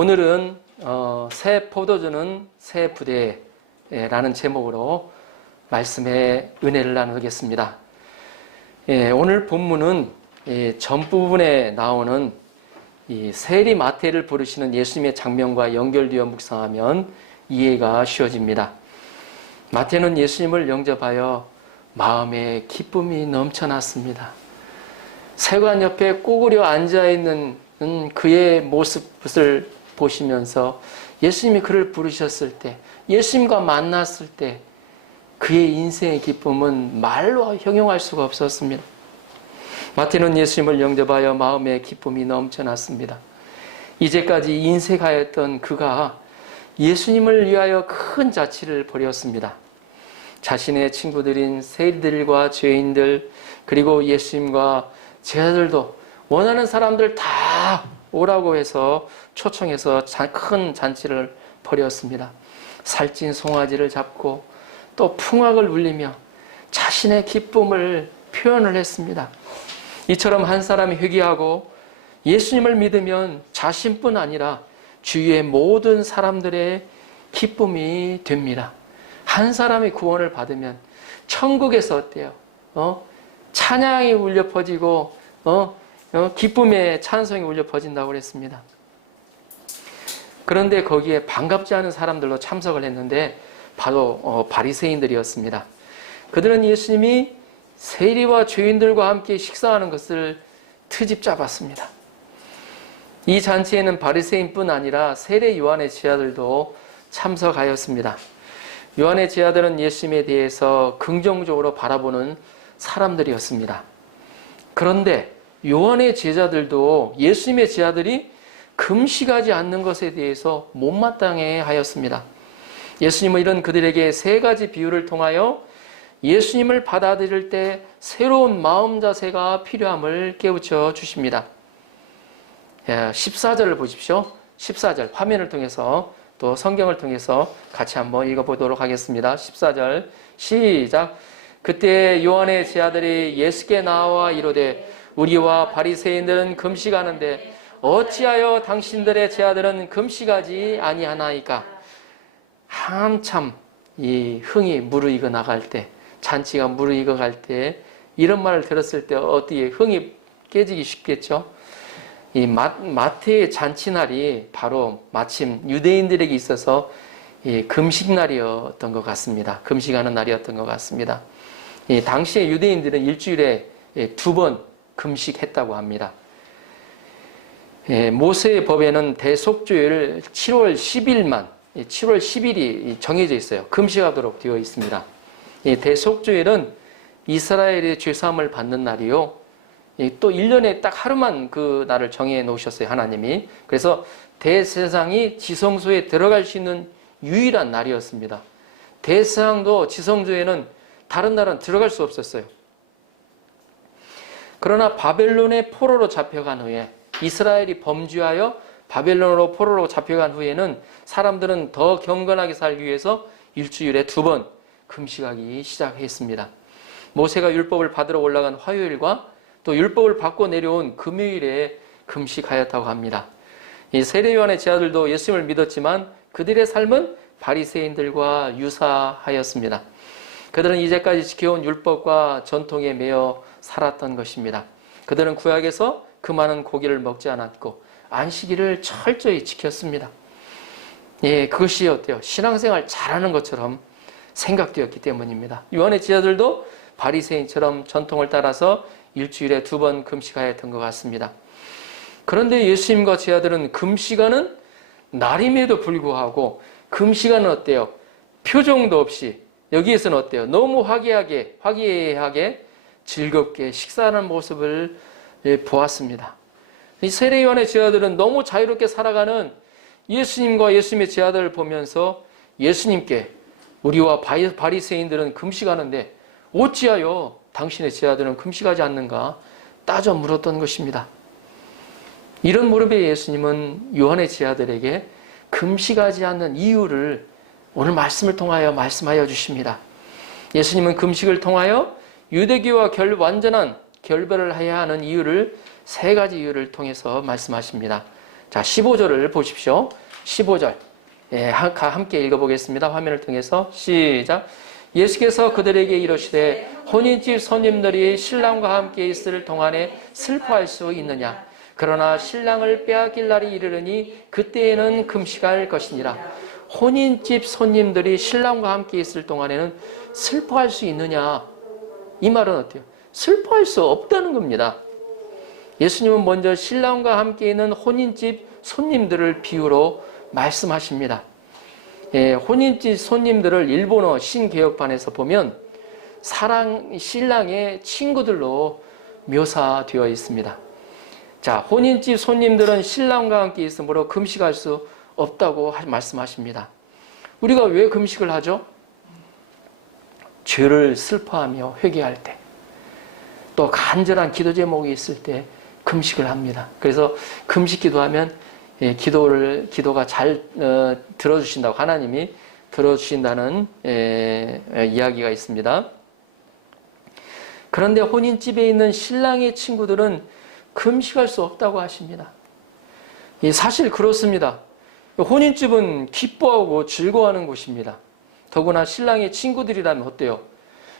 오늘은 새 포도주는 새 부대라는 제목으로 말씀의 은혜를 나누겠습니다. 오늘 본문은 전부분에 나오는 이 세리 마태를 부르시는 예수님의 장면과 연결되어 묵상하면 이해가 쉬워집니다. 마태는 예수님을 영접하여 마음에 기쁨이 넘쳐났습니다. 세관 옆에 꼬그려 앉아있는 그의 모습을 보시면서 예수님이 그를 부르셨을 때, 예수님과 만났을 때 그의 인생의 기쁨은 말로 형용할 수가 없었습니다. 마태는 예수님을 영접하여 마음에 기쁨이 넘쳐났습니다. 이제까지 인색하였던 그가 예수님을 위하여 큰 자치를 벌였습니다. 자신의 친구들인 세리들과 죄인들, 그리고 예수님과 제자들도 원하는 사람들 다 오라고 해서 초청해서 큰 잔치를 벌였습니다. 살찐 송아지를 잡고 또 풍악을 울리며 자신의 기쁨을 표현을 했습니다. 이처럼 한 사람이 회개하고 예수님을 믿으면 자신뿐 아니라 주위의 모든 사람들의 기쁨이 됩니다. 한 사람이 구원을 받으면 천국에서 어때요? 찬양이 울려 퍼지고 기쁨의 찬송이 울려 퍼진다고 그랬습니다. 그런데 거기에 반갑지 않은 사람들로 참석을 했는데 바로 바리새인들이었습니다. 그들은 예수님이 세리와 죄인들과 함께 식사하는 것을 트집 잡았습니다. 이 잔치에는 바리새인뿐 아니라 세례 요한의 제자들도 참석하였습니다. 요한의 제자들은 예수님에 대해서 긍정적으로 바라보는 사람들이었습니다. 그런데 요한의 제자들도 예수님의 제자들이 금식하지 않는 것에 대해서 못마땅해 하였습니다. 예수님은 이런 그들에게 세 가지 비유를 통하여 예수님을 받아들일 때 새로운 마음 자세가 필요함을 깨우쳐 주십니다. 14절을 보십시오. 14절 화면을 통해서 또 성경을 통해서 같이 한번 읽어보도록 하겠습니다. 14절 시작. 그때 요한의 제자들이 예수께 나와 이르되 우리와 바리새인들은 금식하는데 어찌하여 당신들의 제자들은 금식하지 아니하나이까? 한참 이 흥이 무르익어 나갈 때, 잔치가 무르익어 갈 때 이런 말을 들었을 때 어디에 흥이 깨지기 쉽겠죠? 이 마태의 잔치날이 바로 마침 유대인들에게 있어서 금식날이었던 것 같습니다. 금식하는 날이었던 것 같습니다. 당시에 유대인들은 일주일에 2번 금식했다고 합니다. 모세의 법에는 대속죄를 7월 10일이 정해져 있어요. 금식하도록 되어 있습니다. 대속죄일은 이스라엘의 죄사함을 받는 날이요. 또 1년에 딱 하루만 그 날을 정해 놓으셨어요, 하나님이. 그래서 대제사장이 지성소에 들어갈 수 있는 유일한 날이었습니다. 대제사장도 지성소에는 다른 날은 들어갈 수 없었어요. 그러나 바벨론의 포로로 잡혀간 후에, 이스라엘이 범죄하여 바벨론으로 포로로 잡혀간 후에는 사람들은 더 경건하게 살기 위해서 일주일에 2번 금식하기 시작했습니다. 모세가 율법을 받으러 올라간 화요일과 또 율법을 받고 내려온 금요일에 금식하였다고 합니다. 이 세례 요한의 제자들도 예수님을 믿었지만 그들의 삶은 바리새인들과 유사하였습니다. 그들은 이제까지 지켜온 율법과 전통에 매여 살았던 것입니다. 그들은 구약에서 그 많은 고기를 먹지 않았고 안식일을 철저히 지켰습니다. 그것이 어때요? 신앙생활 잘하는 것처럼 생각되었기 때문입니다. 요한의 제자들도 바리새인처럼 전통을 따라서 일주일에 2번 금식하였던 것 같습니다. 그런데 예수님과 제자들은 금식하는 날임에도 불구하고 금식하는 어때요? 표정도 없이 여기에서는 어때요? 너무 화기애애하게 즐겁게 식사하는 모습을 보았습니다. 이 세례 요한의 제자들은 너무 자유롭게 살아가는 예수님과 예수님의 제자들을 보면서 예수님께 우리와 바리새인들은 금식하는데 어찌하여 당신의 제자들은 금식하지 않는가 따져 물었던 것입니다. 이런 무렵에 예수님은 요한의 제자들에게 금식하지 않는 이유를 오늘 말씀을 통하여 말씀하여 주십니다. 예수님은 금식을 통하여 유대교와 완전한 결별을 해야 하는 이유를 3가지 이유를 통해서 말씀하십니다. 자, 15절을 보십시오. 15절. 예, 함께 읽어보겠습니다. 화면을 통해서 시작. 예수께서 그들에게 이르시되 혼인집 손님들이 신랑과 함께 있을 동안에 슬퍼할 수 있느냐? 그러나 신랑을 빼앗길 날이 이르르니 그때에는 금식할 것이니라. 혼인집 손님들이 신랑과 함께 있을 동안에는 슬퍼할 수 있느냐? 이 말은 어때요? 슬퍼할 수 없다는 겁니다. 예수님은 먼저 신랑과 함께 있는 혼인집 손님들을 비유로 말씀하십니다. 예, 혼인집 손님들을 일본어 신개혁판에서 보면 신랑의 친구들로 묘사되어 있습니다. 자, 혼인집 손님들은 신랑과 함께 있으므로 금식할 수 없다고 말씀하십니다. 우리가 왜 금식을 하죠? 죄를 슬퍼하며 회개할 때, 또 간절한 기도 제목이 있을 때 금식을 합니다. 그래서 금식 기도하면 기도가 잘 들어주신다고, 하나님이 들어주신다는 이야기가 있습니다. 그런데 혼인집에 있는 신랑의 친구들은 금식할 수 없다고 하십니다. 사실 그렇습니다. 혼인집은 기뻐하고 즐거워하는 곳입니다. 더구나 신랑의 친구들이라면 어때요?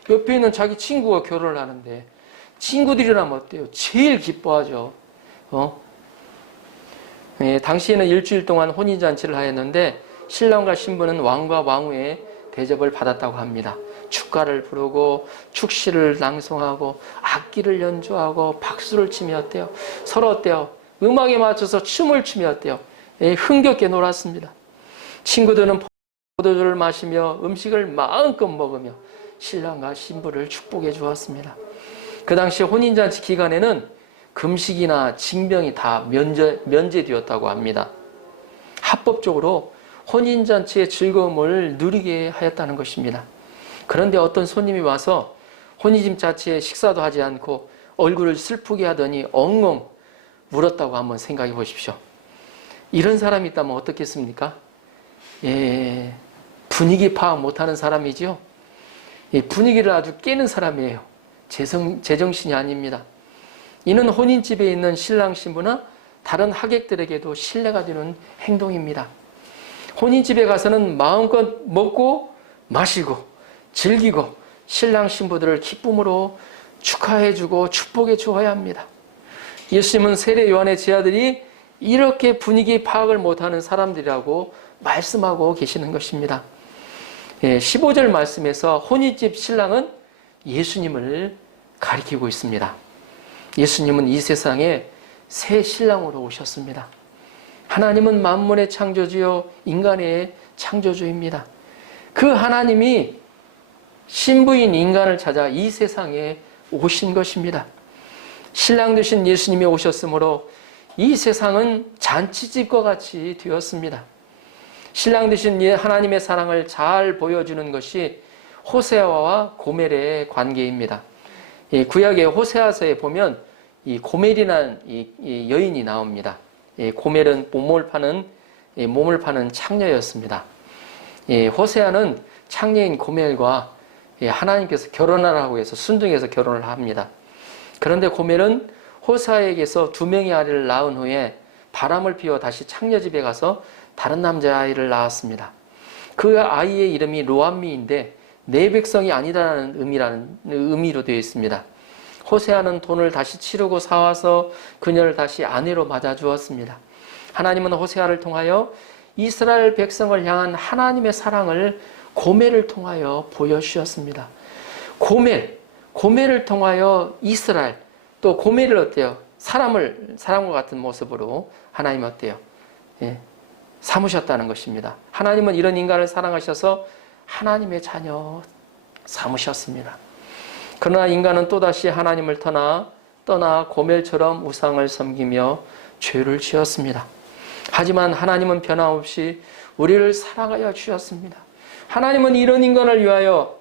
옆에 있는 자기 친구가 결혼을 하는데 친구들이라면 어때요? 제일 기뻐하죠. 당시에는 일주일 동안 혼인잔치를 하였는데 신랑과 신부는 왕과 왕후의 대접을 받았다고 합니다. 축가를 부르고 축시를 낭송하고 악기를 연주하고 박수를 치며 어때요? 서로 어때요? 음악에 맞춰서 춤을 추며 어때요? 흥겹게 놀았습니다. 친구들은 포도주를 마시며 음식을 마음껏 먹으며 신랑과 신부를 축복해 주었습니다. 그 당시 혼인잔치 기간에는 금식이나 징병이 다 면제되었다고 합니다. 합법적으로 혼인잔치의 즐거움을 누리게 하였다는 것입니다. 그런데 어떤 손님이 와서 혼인잔치에 식사도 하지 않고 얼굴을 슬프게 하더니 엉엉 울었다고 한번 생각해 보십시오. 이런 사람이 있다면 어떻겠습니까? 분위기 파악 못하는 사람이죠. 분위기를 아주 깨는 사람이에요. 제정신이 아닙니다. 이는 혼인집에 있는 신랑 신부나 다른 하객들에게도 신뢰가 되는 행동입니다. 혼인집에 가서는 마음껏 먹고 마시고 즐기고 신랑 신부들을 기쁨으로 축하해주고 축복해 주어야 합니다. 예수님은 세례 요한의 제자들이 이렇게 분위기 파악을 못하는 사람들이라고 말씀하고 계시는 것입니다. 15절 말씀에서 혼인집 신랑은 예수님을 가리키고 있습니다. 예수님은 이 세상에 새 신랑으로 오셨습니다. 하나님은 만물의 창조주요 인간의 창조주입니다. 그 하나님이 신부인 인간을 찾아 이 세상에 오신 것입니다. 신랑 되신 예수님이 오셨으므로 이 세상은 잔치집과 같이 되었습니다. 신랑 되신 하나님의 사랑을 잘 보여주는 것이 호세아와 고멜의 관계입니다. 구약의 호세아서에 보면 이 고멜이라는 이 여인이 나옵니다. 고멜은 몸을 파는 창녀였습니다. 호세아는 창녀인 고멜과 하나님께서 결혼하라고 해서 순종해서 결혼을 합니다. 그런데 고멜은 호세아에게서 2명의 아이를 낳은 후에 바람을 피워 다시 창녀 집에 가서 다른 남자아이를 낳았습니다. 그 아이의 이름이 로암미인데 내 백성이 아니라는 의미로 되어 있습니다. 호세아는 돈을 다시 치르고 사와서 그녀를 다시 아내로 맞아주었습니다. 하나님은 호세아를 통하여 이스라엘 백성을 향한 하나님의 사랑을 고멜을 통하여 보여주셨습니다. 고멜을 통하여 이스라엘, 또 고멜을 어때요? 사람과 같은 모습으로 하나님 어때요? 삼으셨다는 것입니다. 하나님은 이런 인간을 사랑하셔서 하나님의 자녀 삼으셨습니다. 그러나 인간은 또다시 하나님을 떠나 고멜처럼 우상을 섬기며 죄를 지었습니다. 하지만 하나님은 변함없이 우리를 사랑하여 주셨습니다. 하나님은 이런 인간을 위하여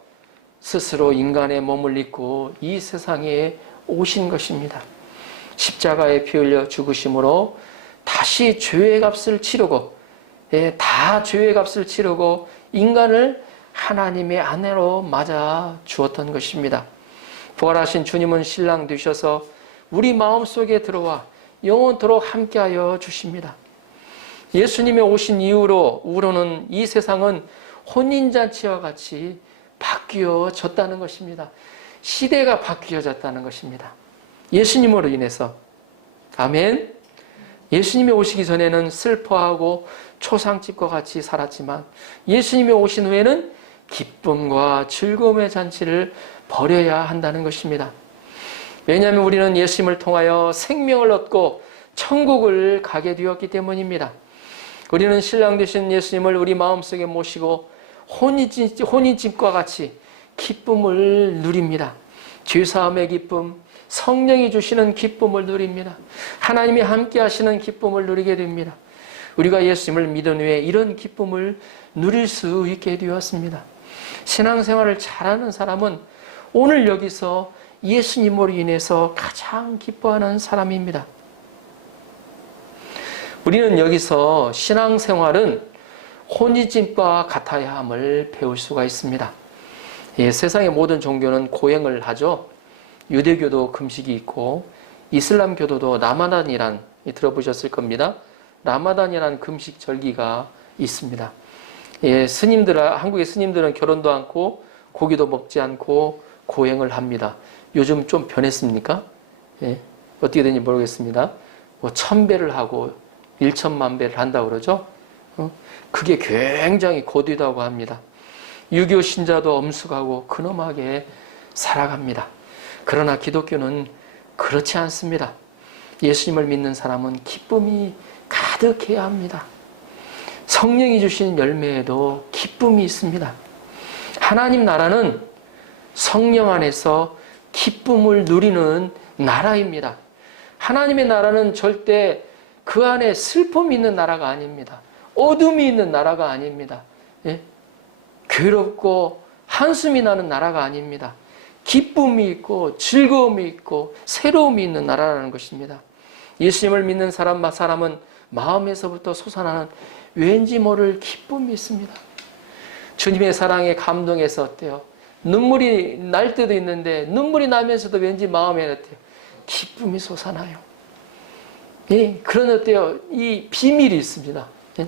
스스로 인간의 몸을 입고 이 세상에 오신 것입니다. 십자가에 피 흘려 죽으심으로 다시 죄의 값을 치르고 다 죄의 값을 치르고 인간을 하나님의 아내로 맞아 주었던 것입니다. 부활하신 주님은 신랑 되셔서 우리 마음속에 들어와 영원토록 함께하여 주십니다. 예수님이 오신 이후로는 이 세상은 혼인잔치와 같이 바뀌어졌다는 것입니다. 시대가 바뀌어졌다는 것입니다. 예수님으로 인해서. 아멘. 예수님이 오시기 전에는 슬퍼하고 초상집과 같이 살았지만 예수님이 오신 후에는 기쁨과 즐거움의 잔치를 벌여야 한다는 것입니다. 왜냐하면 우리는 예수님을 통하여 생명을 얻고 천국을 가게 되었기 때문입니다. 우리는 신랑 되신 예수님을 우리 마음속에 모시고 혼인집과 같이 기쁨을 누립니다. 죄사함의 기쁨, 성령이 주시는 기쁨을 누립니다. 하나님이 함께 하시는 기쁨을 누리게 됩니다. 우리가 예수님을 믿은 후에 이런 기쁨을 누릴 수 있게 되었습니다. 신앙생활을 잘하는 사람은 오늘 여기서 예수님으로 인해서 가장 기뻐하는 사람입니다. 우리는 여기서 신앙생활은 혼인집과 같아야 함을 배울 수가 있습니다. 예, 세상의 모든 종교는 고행을 하죠. 유대교도 금식이 있고 이슬람교도도 라마단이란, 들어보셨을 겁니다. 라마단이라는 금식 절기가 있습니다. 예, 한국의 스님들은 결혼도 않고 고기도 먹지 않고 고행을 합니다. 요즘 좀 변했습니까? 예, 어떻게 되는지 모르겠습니다. 1000배를 하고 1000만 배를 한다고 그러죠. 그게 굉장히 고되다고 합니다. 유교 신자도 엄숙하고 근엄하게 살아갑니다. 그러나 기독교는 그렇지 않습니다. 예수님을 믿는 사람은 기쁨이 가득해야 합니다. 성령이 주신 열매에도 기쁨이 있습니다. 하나님 나라는 성령 안에서 기쁨을 누리는 나라입니다. 하나님의 나라는 절대 그 안에 슬픔이 있는 나라가 아닙니다. 어둠이 있는 나라가 아닙니다. 예? 괴롭고 한숨이 나는 나라가 아닙니다. 기쁨이 있고 즐거움이 있고 새로움이 있는 나라라는 것입니다. 예수님을 믿는 사람은 마음에서부터 솟아나는 왠지 모를 기쁨이 있습니다. 주님의 사랑에 감동해서 어때요? 눈물이 날 때도 있는데 눈물이 나면서도 왠지 마음에 어때요? 기쁨이 솟아나요. 예, 그런 어때요? 이 비밀이 있습니다. 예?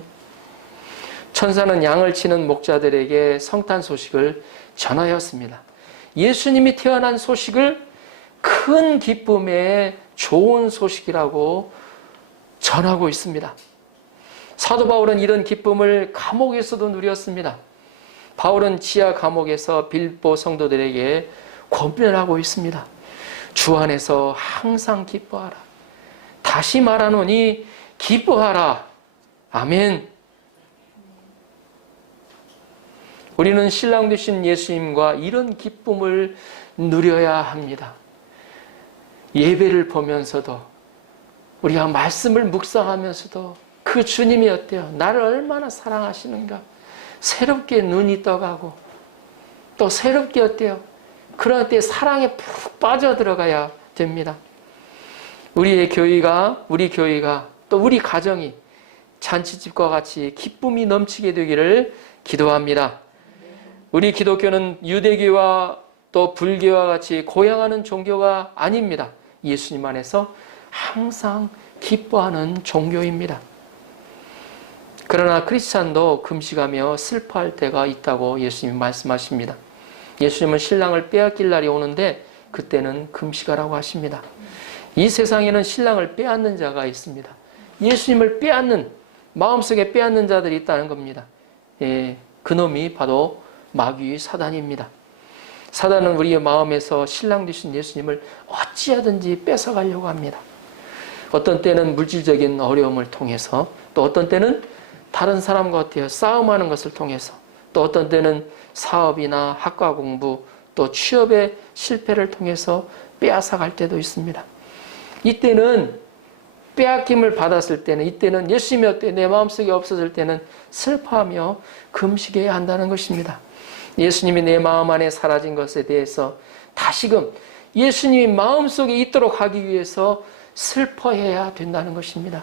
천사는 양을 치는 목자들에게 성탄 소식을 전하였습니다. 예수님이 태어난 소식을 큰 기쁨의 좋은 소식이라고 전하고 있습니다. 사도 바울은 이런 기쁨을 감옥에서도 누렸습니다. 바울은 지하 감옥에서 빌보 성도들에게 권면하고 있습니다. 주 안에서 항상 기뻐하라. 다시 말하노니 기뻐하라. 아멘. 우리는 신랑 되신 예수님과 이런 기쁨을 누려야 합니다. 예배를 보면서도 우리가 말씀을 묵상하면서도 그 주님이 어때요? 나를 얼마나 사랑하시는가? 새롭게 눈이 떠가고 또 새롭게 어때요? 그럴 때 사랑에 푹 빠져들어가야 됩니다. 우리 교회가 또 우리 가정이 잔치집과 같이 기쁨이 넘치게 되기를 기도합니다. 우리 기독교는 유대교와 또 불교와 같이 고향하는 종교가 아닙니다. 예수님 안에서 항상 기뻐하는 종교입니다. 그러나 크리스찬도 금식하며 슬퍼할 때가 있다고 예수님이 말씀하십니다. 예수님은 신랑을 빼앗길 날이 오는데 그때는 금식하라고 하십니다. 이 세상에는 신랑을 빼앗는 자가 있습니다. 예수님을 빼앗는, 마음속에 빼앗는 자들이 있다는 겁니다. 예, 그놈이 바로 마귀 사단입니다. 사단은 우리의 마음에서 신랑 되신 예수님을 어찌하든지 뺏어가려고 합니다. 어떤 때는 물질적인 어려움을 통해서, 또 어떤 때는 다른 사람과 어때요? 싸움하는 것을 통해서, 또 어떤 때는 사업이나 학과 공부, 또 취업의 실패를 통해서 빼앗아갈 때도 있습니다. 이때는 빼앗김을 받았을 때는, 이때는 예수님이 어때 내 마음속에 없어질 때는 슬퍼하며 금식해야 한다는 것입니다. 예수님이 내 마음 안에 사라진 것에 대해서 다시금 예수님이 마음속에 있도록 하기 위해서 슬퍼해야 된다는 것입니다.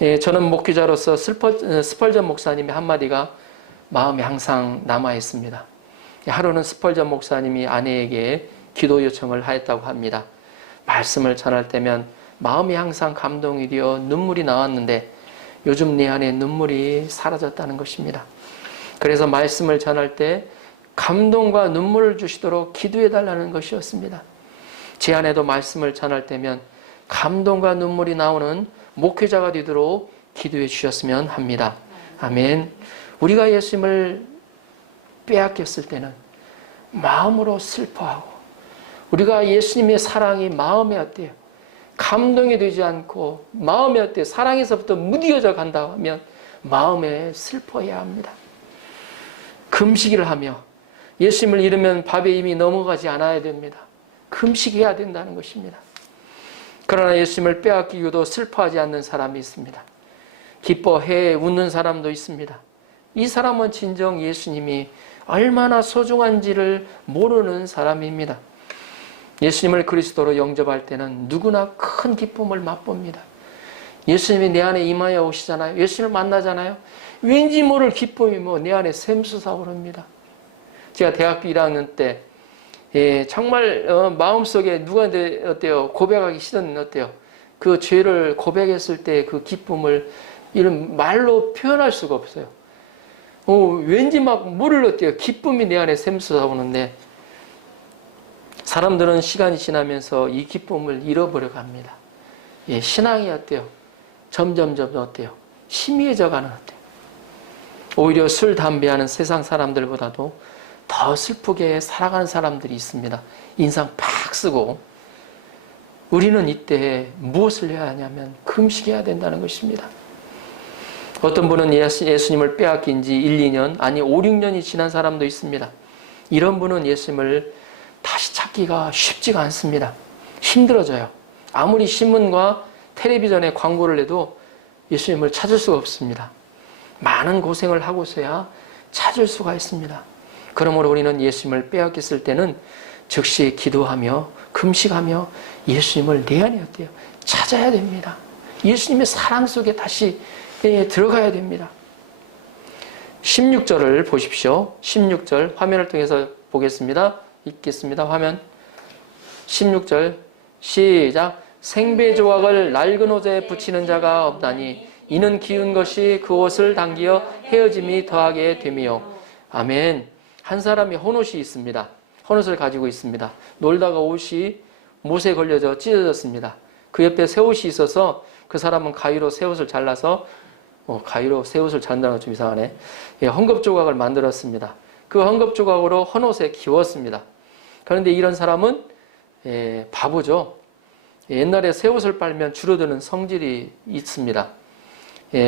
예, 저는 목회자로서 스펄전 목사님의 한마디가 마음에 항상 남아있습니다. 하루는 스펄전 목사님이 아내에게 기도 요청을 하였다고 합니다. 말씀을 전할 때면 마음이 항상 감동이 되어 눈물이 나왔는데 요즘 내 안에 눈물이 사라졌다는 것입니다. 그래서 말씀을 전할 때 감동과 눈물을 주시도록 기도해 달라는 것이었습니다. 제 안에도 말씀을 전할 때면 감동과 눈물이 나오는 목회자가 되도록 기도해 주셨으면 합니다. 아멘. 우리가 예수님을 빼앗겼을 때는 마음으로 슬퍼하고, 우리가 예수님의 사랑이 마음에 어때요? 감동이 되지 않고 마음에 어때요? 사랑에서부터 무뎌져 간다고 하면 마음에 슬퍼해야 합니다. 금식을 하며 예수님을 잃으면 밥에 이미 넘어가지 않아야 됩니다. 금식해야 된다는 것입니다. 그러나 예수님을 빼앗기고도 슬퍼하지 않는 사람이 있습니다. 기뻐해 웃는 사람도 있습니다. 이 사람은 진정 예수님이 얼마나 소중한지를 모르는 사람입니다. 예수님을 그리스도로 영접할 때는 누구나 큰 기쁨을 맛봅니다. 예수님이 내 안에 임하여 오시잖아요. 예수님을 만나잖아요. 왠지 모를 기쁨이 내 안에 샘솟아 오릅니다. 제가 대학교 1학년 때 정말 마음속에 누구한테 어때요? 고백하기 싫은 어때요? 그 죄를 고백했을 때 그 기쁨을 이런 말로 표현할 수가 없어요. 왠지 막 모를 어때요? 기쁨이 내 안에 샘솟아 오는데 사람들은 시간이 지나면서 이 기쁨을 잃어버려 갑니다. 신앙이 어때요? 점점 어때요? 희미해져 가는 어때요? 오히려 술, 담배하는 세상 사람들보다도 더 슬프게 살아가는 사람들이 있습니다. 인상 팍 쓰고. 우리는 이때 무엇을 해야 하냐면 금식해야 된다는 것입니다. 어떤 분은 예수님을 빼앗긴 지 1, 2년, 아니 5, 6년이 지난 사람도 있습니다. 이런 분은 예수님을 다시 찾기가 쉽지가 않습니다. 힘들어져요. 아무리 신문과 텔레비전에 광고를 해도 예수님을 찾을 수가 없습니다. 많은 고생을 하고서야 찾을 수가 있습니다. 그러므로 우리는 예수님을 빼앗겼을 때는 즉시 기도하며 금식하며 예수님을 내 안에 어때요? 찾아야 됩니다. 예수님의 사랑 속에 다시 들어가야 됩니다. 16절을 보십시오. 16절 화면을 통해서 보겠습니다. 읽겠습니다. 화면 16절 시작. 생배 조각을 낡은 옷에 붙이는 자가 없다니 이는 기운 것이 그 옷을 당기어 헤어짐이 더하게 됨이요. 아멘. 한 사람이 헌옷이 있습니다. 헌옷을 가지고 있습니다. 놀다가 옷이 못에 걸려져 찢어졌습니다. 그 옆에 새 옷이 있어서 그 사람은 가위로 새 옷을 잘라서 가위로 새 옷을 자른다는 건 좀 이상하네. 헝겊 조각을 만들었습니다. 그 헝겊 조각으로 헌옷에 기웠습니다. 그런데 이런 사람은 바보죠. 옛날에 새 옷을 빨면 줄어드는 성질이 있습니다.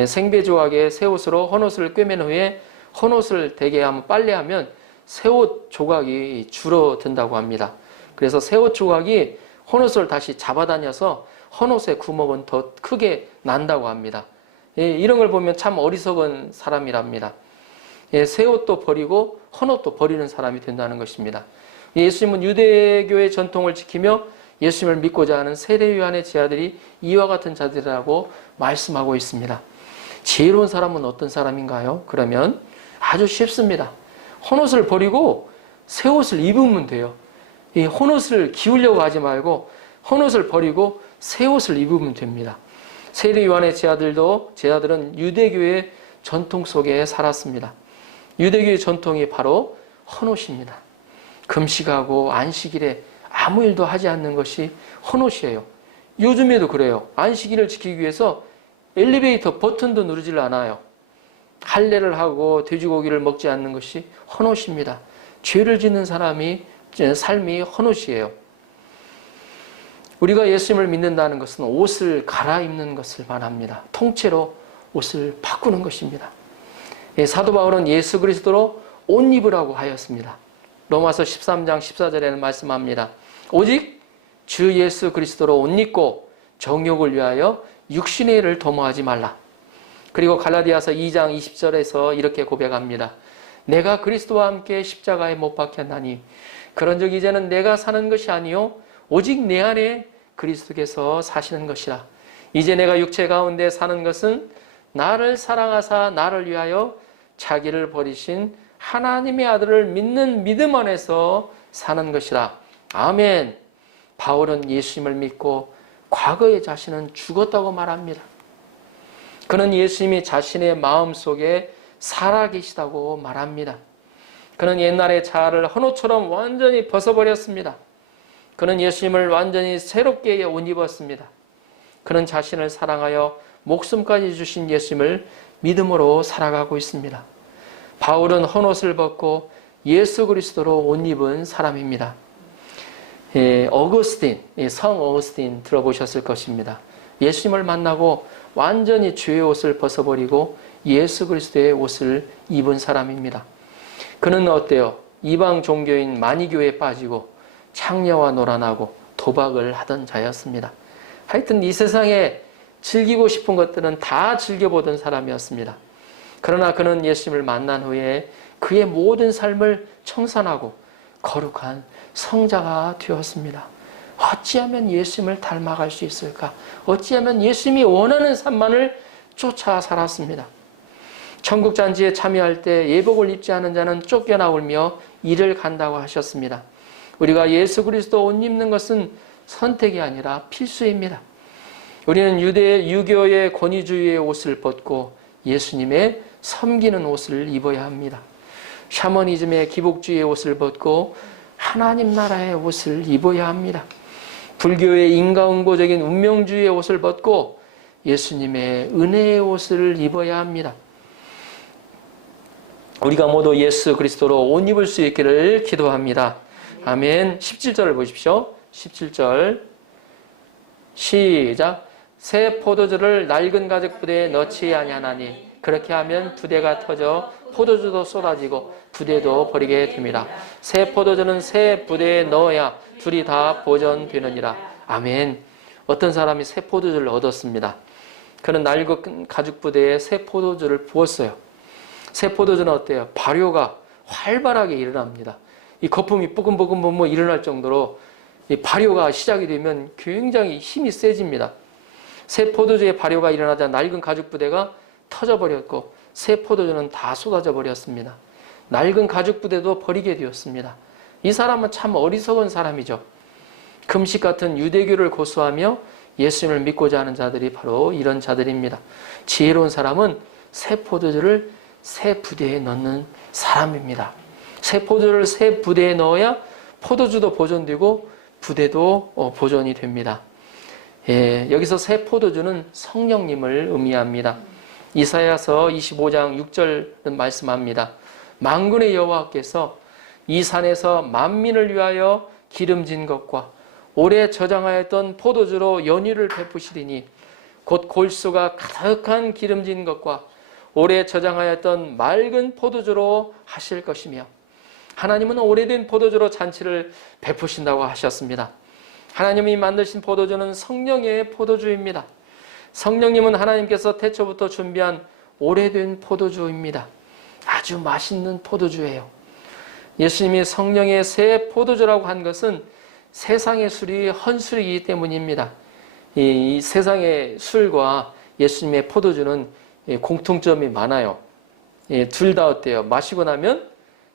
생배 조각에 새 옷으로 헌옷을 꿰맨 후에 헌옷을 대게 하면 빨래하면 새 옷 조각이 줄어든다고 합니다. 그래서 새 옷 조각이 헌옷을 다시 잡아다녀서 헌옷의 구멍은 더 크게 난다고 합니다. 이런 걸 보면 참 어리석은 사람이랍니다. 새 옷도 버리고 헌옷도 버리는 사람이 된다는 것입니다. 예수님은 유대교의 전통을 지키며 예수님을 믿고자 하는 세례요한의 제자들이 이와 같은 자들이라고 말씀하고 있습니다. 지혜로운 사람은 어떤 사람인가요? 그러면 아주 쉽습니다. 헌옷을 버리고 새 옷을 입으면 돼요. 이 헌옷을 기우려고 하지 말고 헌옷을 버리고 새 옷을 입으면 됩니다. 세례요한의 제자들은 유대교의 전통 속에 살았습니다. 유대교의 전통이 바로 헌옷입니다. 금식하고 안식일에 아무 일도 하지 않는 것이 헌옷이에요. 요즘에도 그래요. 안식일을 지키기 위해서 엘리베이터 버튼도 누르질 않아요. 할례를 하고 돼지고기를 먹지 않는 것이 헌옷입니다. 죄를 짓는 삶이 헌옷이에요. 우리가 예수님을 믿는다는 것은 옷을 갈아입는 것을 말합니다. 통째로 옷을 바꾸는 것입니다. 사도 바울은 예수 그리스도로 옷 입으라고 하였습니다. 로마서 13장 14절에는 말씀합니다. 오직 주 예수 그리스도로 옷 입고 정욕을 위하여 육신의 일을 도모하지 말라. 그리고 갈라디아서 2장 20절에서 이렇게 고백합니다. 내가 그리스도와 함께 십자가에 못 박혔나니 그런즉 이제는 내가 사는 것이 아니요 오직 내 안에 그리스도께서 사시는 것이라. 이제 내가 육체 가운데 사는 것은 나를 사랑하사 나를 위하여 자기를 버리신 하나님의 아들을 믿는 믿음 안에서 사는 것이라. 아멘. 바울은 예수님을 믿고 과거의 자신은 죽었다고 말합니다. 그는 예수님이 자신의 마음속에 살아계시다고 말합니다. 그는 옛날의 자아를 헌옷처럼 완전히 벗어버렸습니다. 그는 예수님을 완전히 새롭게 옷 입었습니다. 그는 자신을 사랑하여 목숨까지 주신 예수님을 믿음으로 살아가고 있습니다. 바울은 헌옷을 벗고 예수 그리스도로 옷 입은 사람입니다. 어거스틴, 성 어거스틴 들어보셨을 것입니다. 예수님을 만나고 완전히 주의 옷을 벗어버리고 예수 그리스도의 옷을 입은 사람입니다. 그는 어때요? 이방 종교인 마니교에 빠지고 창녀와 놀아나고 도박을 하던 자였습니다. 하여튼 이 세상에 즐기고 싶은 것들은 다 즐겨보던 사람이었습니다. 그러나 그는 예수님을 만난 후에 그의 모든 삶을 청산하고 거룩한 성자가 되었습니다. 어찌하면 예수님을 닮아갈 수 있을까? 어찌하면 예수님이 원하는 삶만을 쫓아 살았습니다. 천국잔치에 참여할 때 예복을 입지 않은 자는 쫓겨나오며 이를 간다고 하셨습니다. 우리가 예수 그리스도 옷 입는 것은 선택이 아니라 필수입니다. 우리는 유교의 권위주의의 옷을 벗고 예수님의 섬기는 옷을 입어야 합니다. 샤머니즘의 기복주의의 옷을 벗고 하나님 나라의 옷을 입어야 합니다. 불교의 인과응보적인 운명주의의 옷을 벗고 예수님의 은혜의 옷을 입어야 합니다. 우리가 모두 예수 그리스도로 옷 입을 수 있기를 기도합니다. 아멘. 17절을 보십시오. 17절 시작. 새 포도주를 낡은 가죽 부대에 넣지 아니하나니 그렇게 하면 부대가 터져 포도주도 쏟아지고 부대도 버리게 됩니다. 새 포도주는 새 부대에 넣어야 둘이 다 보존되느니라. 아멘. 어떤 사람이 새 포도주를 얻었습니다. 그는 낡은 가죽 부대에 새 포도주를 부었어요. 새 포도주는 어때요? 발효가 활발하게 일어납니다. 이 거품이 뽀금뽀금 일어날 정도로 이 발효가 시작이 되면 굉장히 힘이 세집니다. 새 포도주의 발효가 일어나자 낡은 가죽 부대가 터져버렸고 새 포도주는 다 쏟아져 버렸습니다. 낡은 가죽 부대도 버리게 되었습니다. 이 사람은 참 어리석은 사람이죠. 금식 같은 유대교를 고수하며 예수님을 믿고자 하는 자들이 바로 이런 자들입니다. 지혜로운 사람은 새 포도주를 새 부대에 넣는 사람입니다. 새 포도주를 새 부대에 넣어야 포도주도 보존되고 부대도 보존이 됩니다. 여기서 새 포도주는 성령님을 의미합니다. 이사야서 25장 6절은 말씀합니다. 만군의 여호와께서 이 산에서 만민을 위하여 기름진 것과 오래 저장하였던 포도주로 연유를 베푸시리니 곧 골수가 가득한 기름진 것과 오래 저장하였던 맑은 포도주로 하실 것이며 하나님은 오래된 포도주로 잔치를 베푸신다고 하셨습니다. 하나님이 만드신 포도주는 성령의 포도주입니다. 성령님은 하나님께서 태초부터 준비한 오래된 포도주입니다. 아주 맛있는 포도주예요. 예수님이 성령의 새 포도주라고 한 것은 세상의 술이 헌술이기 때문입니다. 이 세상의 술과 예수님의 포도주는 공통점이 많아요. 둘 다 어때요? 마시고 나면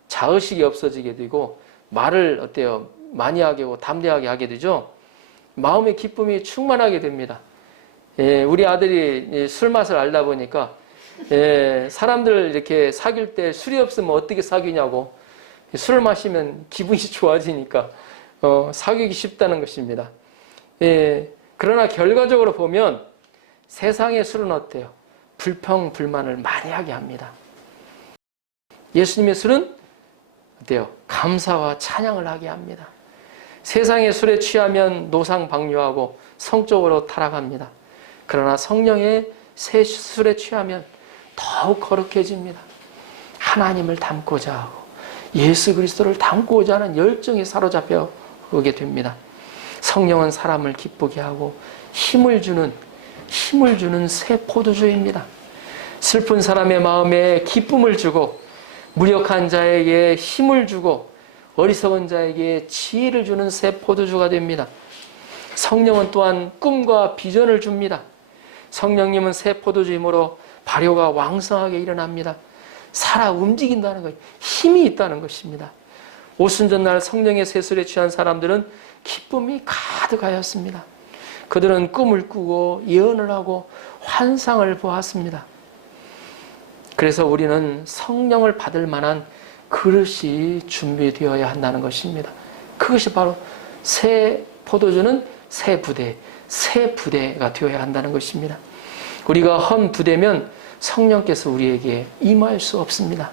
자의식이 없어지게 되고 말을 어때요? 많이 하게 하고 담대하게 하게 되죠. 마음의 기쁨이 충만하게 됩니다. 우리 아들이 술 맛을 알다 보니까 사람들 이렇게 사귈 때 술이 없으면 어떻게 사귀냐고 술을 마시면 기분이 좋아지니까 사귀기 쉽다는 것입니다. 그러나 결과적으로 보면 세상의 술은 어때요? 불평, 불만을 많이 하게 합니다. 예수님의 술은 어때요? 감사와 찬양을 하게 합니다. 세상의 술에 취하면 노상방뇨하고 성적으로 타락합니다. 그러나 성령의 새 술에 취하면 더욱 거룩해집니다. 하나님을 닮고자 하고 예수 그리스도를 닮고자 하는 열정에 사로잡혀 오게 됩니다. 성령은 사람을 기쁘게 하고 힘을 주는 새 포도주입니다. 슬픈 사람의 마음에 기쁨을 주고 무력한 자에게 힘을 주고 어리석은 자에게 지혜를 주는 새 포도주가 됩니다. 성령은 또한 꿈과 비전을 줍니다. 성령님은 새 포도주이므로 발효가 왕성하게 일어납니다. 살아 움직인다는 것, 힘이 있다는 것입니다. 오순절날 성령의 세술에 취한 사람들은 기쁨이 가득하였습니다. 그들은 꿈을 꾸고 예언을 하고 환상을 보았습니다. 그래서 우리는 성령을 받을 만한 그릇이 준비되어야 한다는 것입니다. 그것이 바로 새 포도주는 새 부대가 되어야 한다는 것입니다. 우리가 헌 부대면 성령께서 우리에게 임할 수 없습니다.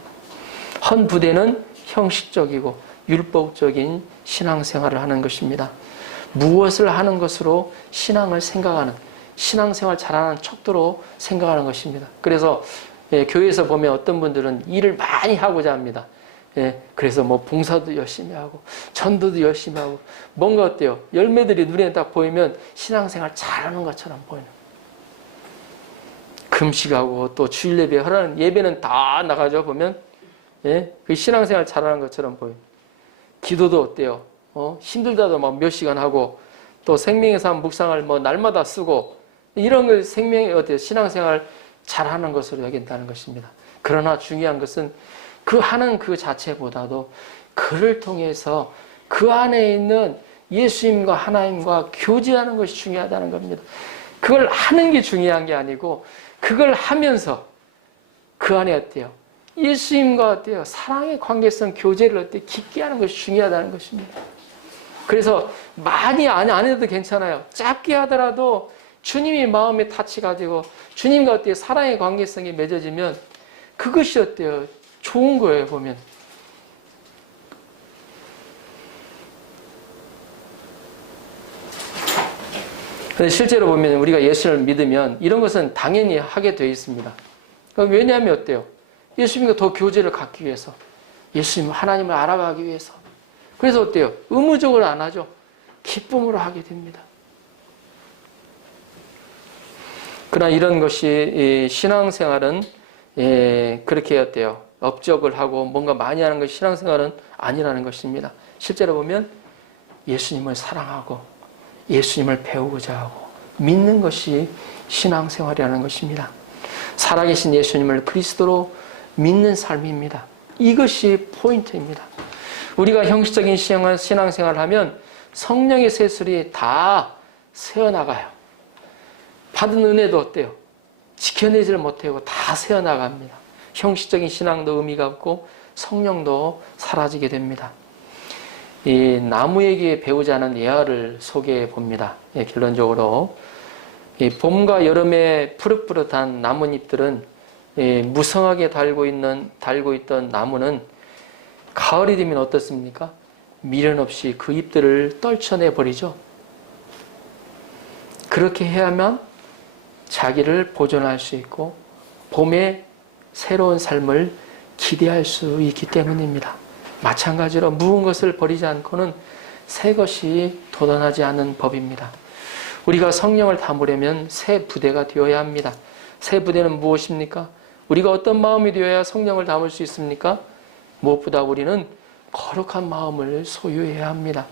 헌 부대는 형식적이고 율법적인 신앙생활을 하는 것입니다. 무엇을 하는 것으로 신앙을 생각하는, 신앙생활 잘하는 척도로 생각하는 것입니다. 그래서 교회에서 보면 어떤 분들은 일을 많이 하고자 합니다. 그래서 뭐 봉사도 열심히 하고 전도도 열심히 하고 뭔가 어때요? 열매들이 눈에 딱 보이면 신앙생활 잘하는 것처럼 보이는, 금식하고 또 주일 예배 하라는 예배는 다 나가죠. 보면 그 신앙생활 잘하는 것처럼 보여요. 기도도 어때요? 힘들다도 막 몇 시간 하고 또 생명의 삶 묵상을 뭐 날마다 쓰고 이런 걸 생명의 어때요? 신앙생활 잘하는 것으로 여긴다는 것입니다. 그러나 중요한 것은 그 하는 그 자체보다도 그를 통해서 그 안에 있는 예수님과 하나님과 교제하는 것이 중요하다는 겁니다. 그걸 하는 게 중요한 게 아니고 그걸 하면서 그 안에 어때요? 예수님과 어때요? 사랑의 관계성 교제를 어때요? 깊게 하는 것이 중요하다는 것입니다. 그래서 많이 안 해도 괜찮아요. 짧게 하더라도 주님이 마음에 타치가지고 주님과 어때요? 사랑의 관계성이 맺어지면 그것이 어때요? 좋은 거예요, 보면. 근데 실제로 보면 우리가 예수를 믿으면 이런 것은 당연히 하게 되어 있습니다. 왜냐하면 어때요? 예수님과 더 교제를 갖기 위해서, 예수님 하나님을 알아가기 위해서. 그래서 어때요? 의무적으로 안 하죠. 기쁨으로 하게 됩니다. 그러나 이런 것이 신앙생활은 그렇게 어때요? 업적을 하고 뭔가 많이 하는 것이 신앙생활은 아니라는 것입니다. 실제로 보면 예수님을 사랑하고 예수님을 배우고자 하고 믿는 것이 신앙생활이라는 것입니다. 살아계신 예수님을 그리스도로 믿는 삶입니다. 이것이 포인트입니다. 우리가 형식적인 신앙생활을 하면 성령의 세술이 다 새어나가요. 받은 은혜도 어때요? 지켜내지를 못하고 다 새어나갑니다. 형식적인 신앙도 의미가 없고 성령도 사라지게 됩니다. 이 나무에게 배우자는 예화를 소개해 봅니다. 결론적으로 이 봄과 여름에 푸릇푸릇한 나뭇잎들은 무성하게 달고 있던 나무는 가을이 되면 어떻습니까? 미련 없이 그 잎들을 떨쳐내 버리죠. 그렇게 해야만 자기를 보존할 수 있고 봄에 새로운 삶을 기대할 수 있기 때문입니다. 마찬가지로 묵은 것을 버리지 않고는 새 것이 돋아나지 않는 법입니다. 우리가 성령을 담으려면 새 부대가 되어야 합니다. 새 부대는 무엇입니까? 우리가 어떤 마음이 되어야 성령을 담을 수 있습니까? 무엇보다 우리는 거룩한 마음을 소유해야 합니다.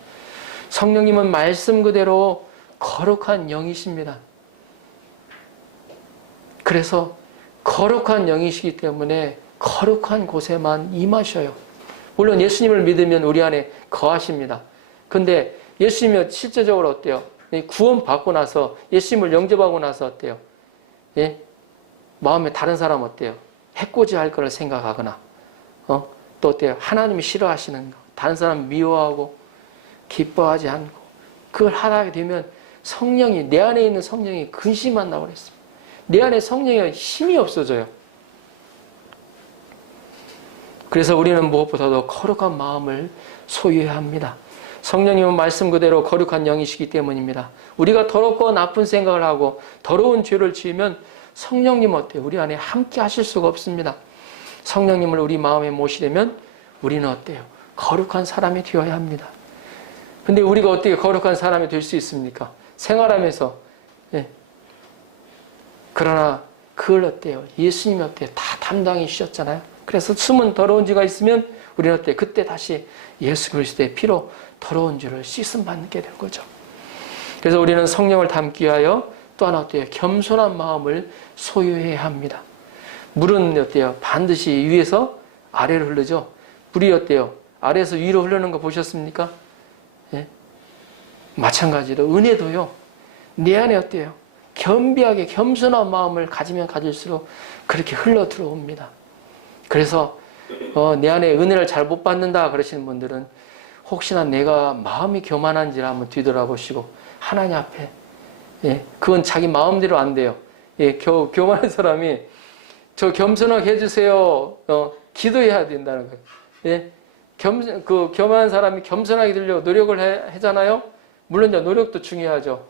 성령님은 말씀 그대로 거룩한 영이십니다. 그래서 거룩한 영이시기 때문에 거룩한 곳에만 임하셔요. 물론 예수님을 믿으면 우리 안에 거하십니다. 근데 예수님이 실제적으로 어때요? 구원 받고 나서 예수님을 영접하고 나서 어때요? 마음에 다른 사람 어때요? 해코지 할 거를 생각하거나 또 어때요? 하나님이 싫어하시는 거, 다른 사람 미워하고 기뻐하지 않고 그걸 하게 되면 성령이, 내 안에 있는 성령이 근심한다고 그랬습니다. 내 안에 성령의 힘이 없어져요. 그래서 우리는 무엇보다도 거룩한 마음을 소유해야 합니다. 성령님은 말씀 그대로 거룩한 영이시기 때문입니다. 우리가 더럽고 나쁜 생각을 하고 더러운 죄를 지으면 성령님 어때요? 우리 안에 함께 하실 수가 없습니다. 성령님을 우리 마음에 모시려면 우리는 어때요? 거룩한 사람이 되어야 합니다. 근데 우리가 어떻게 거룩한 사람이 될 수 있습니까? 생활하면서. 그러나 그걸 어때요? 예수님이 어때요? 다 담당해 주셨잖아요. 그래서 숨은 더러운 죄가 있으면 우리는 어때요? 그때 다시 예수 그리스도의 피로 더러운 죄를 씻음받게 될 거죠. 그래서 우리는 성령을 담기 위하여 또 하나 어때요? 겸손한 마음을 소유해야 합니다. 물은 어때요? 반드시 위에서 아래로 흐르죠. 물이 어때요? 아래에서 위로 흐르는 거 보셨습니까? 마찬가지로 은혜도요. 내 안에 어때요? 겸비하게 겸손한 마음을 가지면 가질수록 그렇게 흘러 들어옵니다. 그래서 내 안에 은혜를 잘 못 받는다 그러시는 분들은 혹시나 내가 마음이 교만한지를 한번 뒤돌아보시고 하나님 앞에, 그건 자기 마음대로 안 돼요. 교만한 사람이 저 겸손하게 해주세요. 기도해야 된다는 거예요. 교만한 사람이 겸손하게 되려고 노력을 하잖아요. 물론 이제 노력도 중요하죠.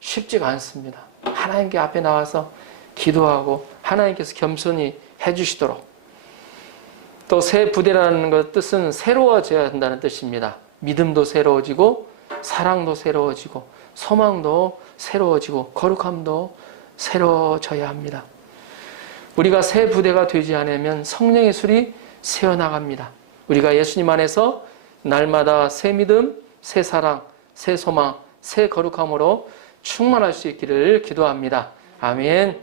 쉽지가 않습니다. 하나님께 앞에 나와서 기도하고 하나님께서 겸손히 해주시도록. 또 새 부대라는 것 뜻은 새로워져야 한다는 뜻입니다. 믿음도 새로워지고 사랑도 새로워지고 소망도 새로워지고 거룩함도 새로워져야 합니다. 우리가 새 부대가 되지 않으면 성령의 술이 새어나갑니다. 우리가 예수님 안에서 날마다 새 믿음, 새 사랑, 새 소망, 새 거룩함으로 충만할 수 있기를 기도합니다. 아멘.